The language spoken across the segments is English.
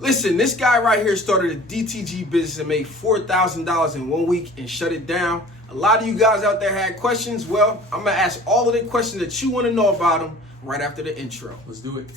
Listen, this guy right here started a DTG business and made $4,000 in 1 week and shut it down. A lot of you guys out there had questions. Well, I'm going to ask all of the questions that you want to know about him right after the intro. Let's do it.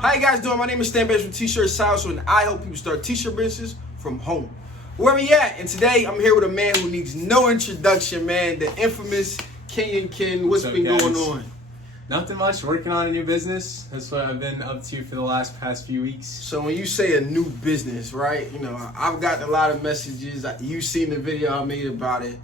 How you guys doing? My name is Stan Bates from T-Shirt Sales, and I help people start T-shirt businesses from home. Wherever you at, and today I'm here with a man who needs no introduction, man. The infamous KenyonKen. What's been going on? Nothing much. Working on a new business. That's what I've been up to for the past few weeks. So when you say a new business, right? You know, I've gotten a lot of messages. You've seen the video I made about it.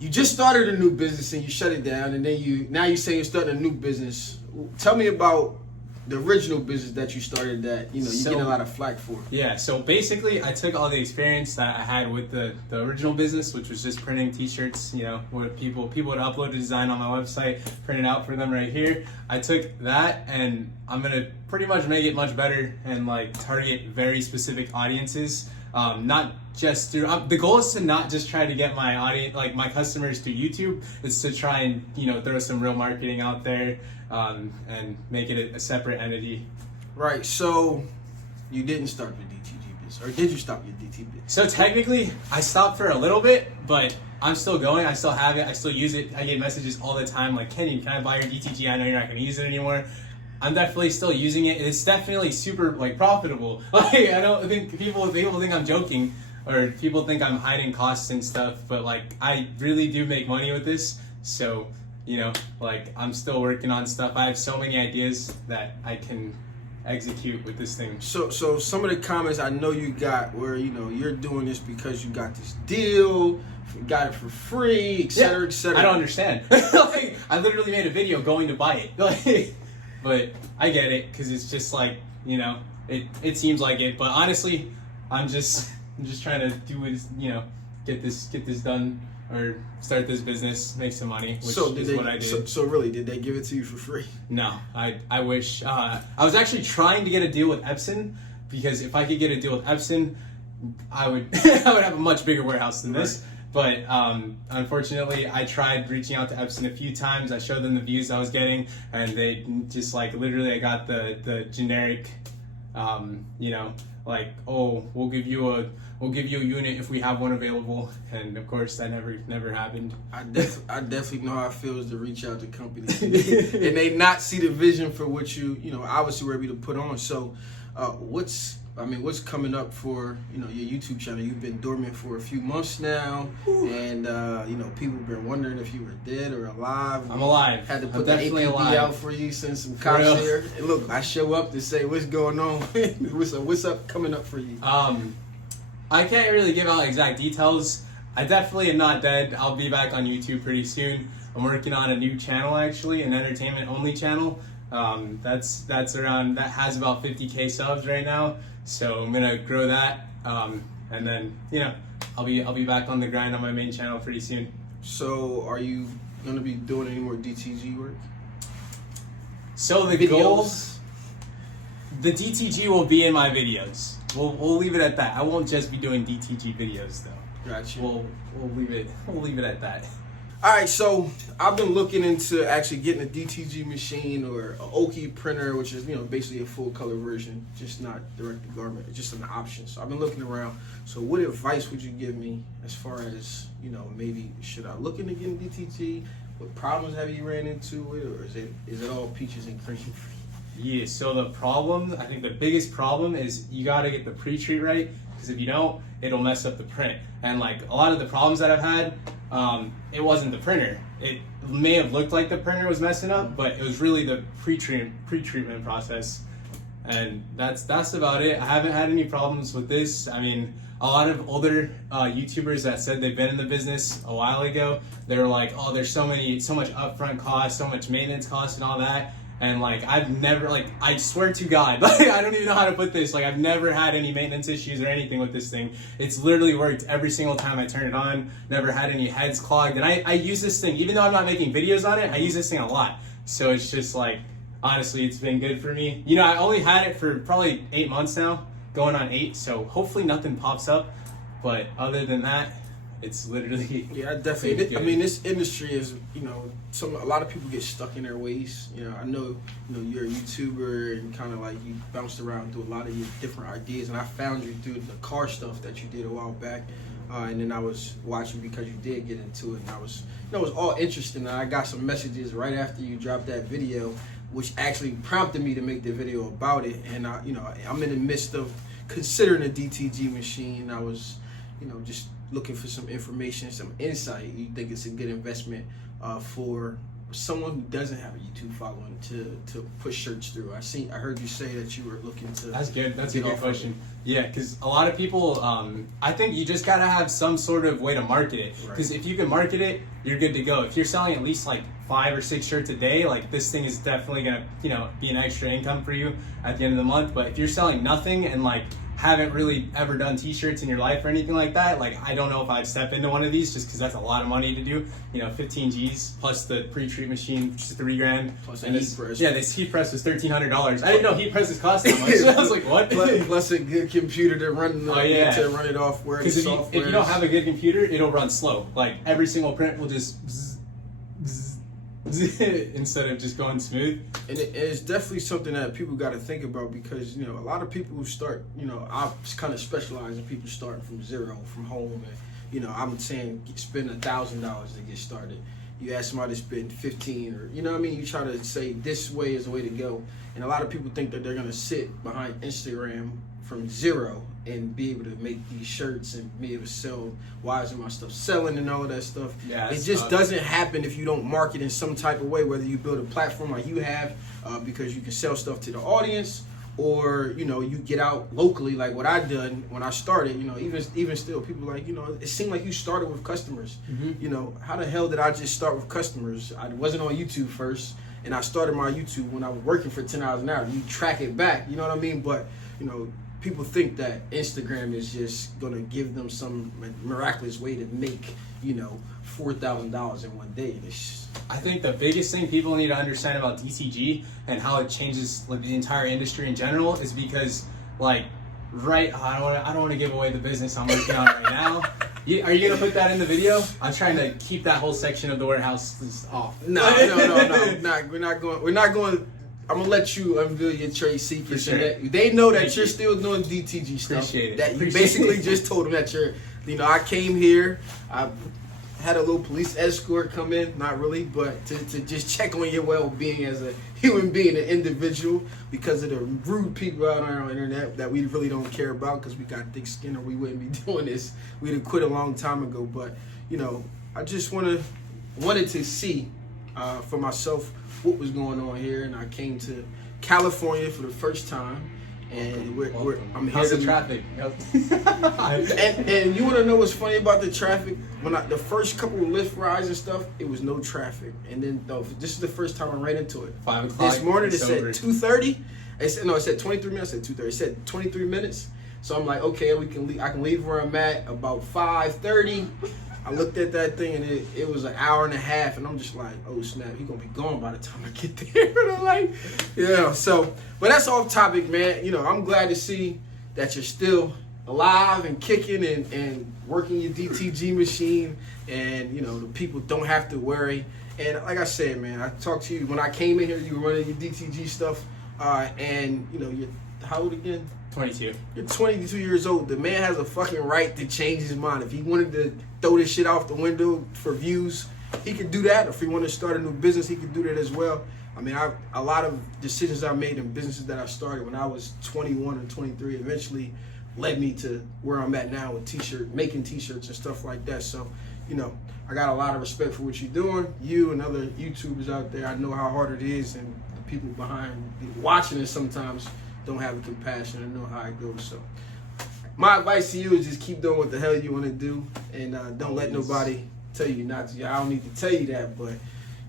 You just started a new business and you shut it down, and then now you say you're starting a new business. Tell me about the original business that you started that you're getting a lot of flack for. Yeah, so basically I took all the experience that I had with the original business, which was just printing t-shirts, where people would upload a design on my website, print it out for them right here. I took that and I'm gonna pretty much make it much better and target very specific audiences. Not just through, the goal is to not just try to get my audience, my customers through YouTube. It's to try and, throw some real marketing out there, and make it a separate entity. Right, so you didn't start the DTG business, or did you stop your DTG business? So technically, I stopped for a little bit, but I'm still going. I still have it. I still use it. I get messages all the time like, Kenny, can I buy your DTG? I know you're not going to use it anymore. I'm definitely still using it. It's definitely super profitable. I don't think people think I'm joking, or people think I'm hiding costs and stuff, but I really do make money with this. So, I'm still working on stuff. I have so many ideas that I can execute with this thing. So some of the comments I know you got where, you're doing this because you got this deal, you got it for free, etc., etc. I don't understand. I literally made a video going to buy it. But I get it, because it's just it seems like it. But honestly, I'm just trying to do it, get this done, or start this business, make some money, which is what I did. So really, did they give it to you for free? No, I wish. I was actually trying to get a deal with Epson, because if I could get a deal with Epson, I would have a much bigger warehouse than this. Right. But unfortunately, I tried reaching out to Epson a few times. I showed them the views I was getting, and they just literally, I got the generic, oh, we'll give you a unit if we have one available, and of course that never happened. I definitely know how it feels to reach out to companies and they not see the vision for what you obviously were able to put on. So, what's coming up for your YouTube channel? You've been dormant for a few months now. Ooh. And people have been wondering if you were dead or alive. I'm alive. Had to put the APB out for you, send some cops here. And look, I show up to say what's going on. what's up coming up for you? I can't really give out exact details. I definitely am not dead. I'll be back on YouTube pretty soon. I'm working on a new channel, actually, an entertainment only channel. That has about 50K subs right now. So I'm gonna grow that, and then I'll be back on the grind on my main channel pretty soon. So are you gonna be doing any more DTG work? So the goal, the DTG will be in my videos. We'll leave it at that. I won't just be doing DTG videos though. Gotcha. We'll leave it at that. All right, so I've been looking into actually getting a DTG machine or an Oki printer, which is basically a full color version, just not direct to garment, just an option. So I've been looking around. So what advice would you give me as far as maybe should I look into getting DTG? What problems have you ran into it, or is it all peaches and cream? Yeah. So I think the biggest problem is you got to get the pre-treat right, because if you don't, it'll mess up the print. And a lot of the problems that I've had, it wasn't the printer. It may have looked like the printer was messing up, but it was really the pre-treatment process. And that's about it. I haven't had any problems with this. I mean, a lot of older YouTubers that said they've been in the business a while ago, they were like, oh, there's so much upfront costs, so much maintenance costs and all that. And like I've never, like, I swear to God, like I don't even know how to put this, like I've never had any maintenance issues or anything with this thing. It's literally worked every single time I turn it on. Never had any heads clogged. And I use this thing, even though I'm not making videos on it, I use this thing a lot. So it's just like, honestly, it's been good for me. You know, I only had it for probably 8 months now, going on 8. So hopefully nothing pops up. But other than that, it's literally, yeah, definitely. I mean, this industry is, you know, a lot of people get stuck in their ways. You know, I know, you know, you're a YouTuber and kind of like you bounced around through a lot of your different ideas, and I found you through the car stuff that you did a while back, and then I was watching because you did get into it, and I was, you know, it was all interesting. And I got some messages right after you dropped that video, which actually prompted me to make the video about it. And I, you know, I'm in the midst of considering a DTG machine. I was, you know, just looking for some information, some insight. You think it's a good investment for someone who doesn't have a YouTube following to push shirts through? I heard you say that you were looking to. That's good. That's a good question. Yeah, because a lot of people, I think you just gotta have some sort of way to market it. Because if you can market it, you're good to go. If you're selling at least like 5 or 6 shirts a day, like this thing is definitely gonna, you know, be an extra income for you at the end of the month. But if you're selling nothing and like haven't really ever done t-shirts in your life or anything like that, like I don't know if I'd step into one of these, just because that's a lot of money to do. You know, 15 G's plus the pre-treat machine, which is $3,000. Plus and heat press. Yeah, this heat press was $1,300. I didn't know heat presses cost that much. I was like, what? Plus a good computer to run to run it off. Where because if you don't have a good computer, it'll run slow. Like every single print will just zzz, zzz, instead of just going smooth. And it's definitely something that people got to think about, because, you know, a lot of people who start, you know, I kind of specialize in people starting from zero, from home, and, you know, I'm saying spend $1,000 to get started. You ask somebody to spend 15, or, you know what I mean, you try to say this way is the way to go, and a lot of people think that they're going to sit behind Instagram from zero and be able to make these shirts and be able to sell. Why isn't my stuff selling and all of that stuff? Yeah, it just doesn't happen if you don't market in some type of way, whether you build a platform like you have, because you can sell stuff to the audience, or, you know, you get out locally like what I done when I started. You know, even still, people like, you know, it seemed like you started with customers. You know, how the hell did I just start with customers? I wasn't on YouTube first, and I started my YouTube when I was working for 10 hours an hour. You track it back, you know what I mean? But, you know, people think that Instagram is just gonna give them some miraculous way to make, you know, $4,000 in one day. I think the biggest thing people need to understand about DTG and how it changes like the entire industry in general is because, like, I don't want to give away the business I'm working on right now. Are you gonna put that in the video? I'm trying to keep that whole section of the warehouse off. No. We're not going. I'm gonna let you unveil your trade secrets. Sure. And they know that you're still doing DTG stuff. Appreciate it. That you basically just told them that you're, you know, I came here, I had a little police escort come in, not really, but to just check on your well-being as a human being, an individual, because of the rude people out on the internet that we really don't care about, because we got thick skin or we wouldn't be doing this. We'd have quit a long time ago. But, you know, I just wanted to see for myself what was going on here, and I came to California for the first time, and I'm here. How's the traffic? and you want to know what's funny about the traffic? When the first couple of Lyft rides and stuff, it was no traffic, and then this is the first time I ran into it. 5 o'clock. This morning it said 2:30. It said 23 minutes. I said 2:30. It said 23 minutes. So I'm like, okay, I can leave where I'm at about 5:30. I looked at that thing, and it was an hour and a half, and I'm just like, oh snap, he's gonna be gone by the time I get there. And I'm like, yeah. So, but that's off topic, man. You know, I'm glad to see that you're still alive and kicking and working your DTG machine, and, you know, the people don't have to worry. And like I said, man, I talked to you when I came in here. You were running your DTG stuff, and, you know, you're how old again? 22. You're 22 years old. The man has a fucking right to change his mind. If he wanted to throw this shit out the window for views, he could do that. If he wanted to start a new business, he could do that as well. I mean, a lot of decisions I made in businesses that I started when I was 21 or 23 eventually led me to where I'm at now with making t-shirts and stuff like that. So, you know, I got a lot of respect for what you're doing. You and other YouTubers out there, I know how hard it is, and the people behind watching it sometimes don't have the compassion and know how it goes. So my advice to you is just keep doing what the hell you want to do, and don't let nobody tell you not to. I don't need to tell you that, but,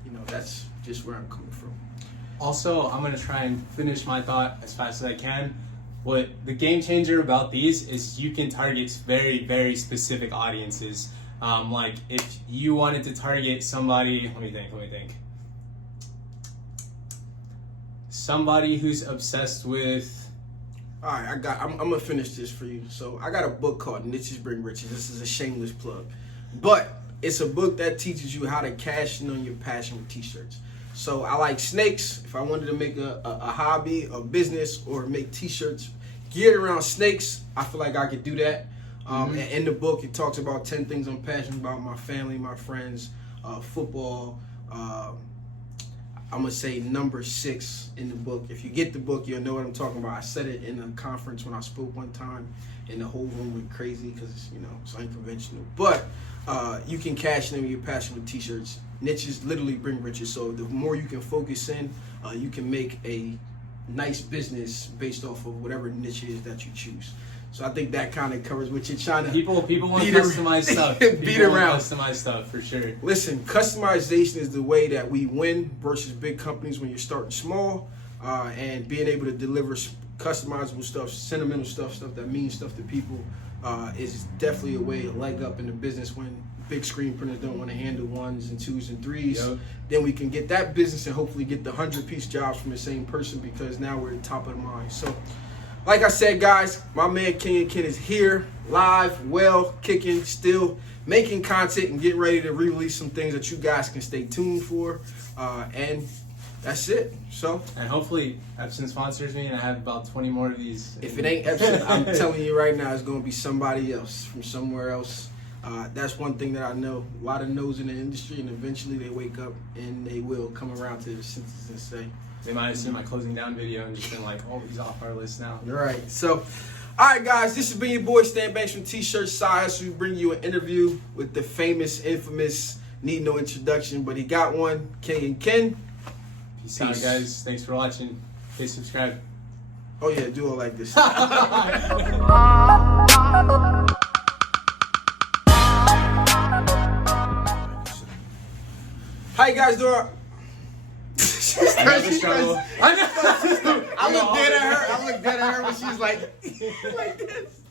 you know, that's just where I'm coming from. Also, I'm gonna try and finish my thought as fast as I can. What the game changer about these is you can target very, very specific audiences. Like if you wanted to target somebody, let me think. Somebody who's obsessed with. All right, I'm gonna finish this for you. So I got a book called Niches Bring Riches. This is a shameless plug, but it's a book that teaches you how to cash in on your passion with t-shirts. So I like snakes. If I wanted to make a hobby, a business, or make t-shirts geared around snakes, I feel like I could do that. And in the book, it talks about 10 things I'm passionate about: my family, my friends, football. I'm gonna say number 6 in the book. If you get the book, you'll know what I'm talking about. I said it in a conference when I spoke one time, and the whole room went crazy because it's unconventional. But you can cash in your passion with t-shirts. Niches literally bring riches. So the more you can focus in, you can make a nice business based off of whatever niche it is that you choose. So I think that kind of covers what you're trying to. People want customized stuff. Beat around. Customized stuff for sure. Listen, customization is the way that we win versus big companies when you're starting small, and being able to deliver customizable stuff, sentimental stuff that means stuff to people, is definitely a way, a leg up in the business when big screen printers don't want to handle 1s and 2s and 3s. Yep. Then we can get that business and hopefully get the 100-piece jobs from the same person because now we're at the top of the mind. So, like I said, guys, my man KenyonKen is here, live, well, kicking, still making content and getting ready to re-release some things that you guys can stay tuned for. And that's it. So, and hopefully Epson sponsors me and I have about 20 more of these. If it ain't Epson, I'm telling you right now, it's going to be somebody else from somewhere else. That's one thing that I know. A lot of no's in the industry, and eventually they wake up and they will come around to their senses and say, they might have seen my closing down video and just been like, oh, he's off our list now. You're right. So, all right, guys, this has been your boy Stan Banks from T-Shirt Side Hustle. We bring you an interview with the famous, infamous, need no introduction, but he got one, KenyonKen. Peace out, guys. Thanks for watching. Please subscribe. Oh, yeah, do it like this. How you guys doing? I looked dead at her when she's like this.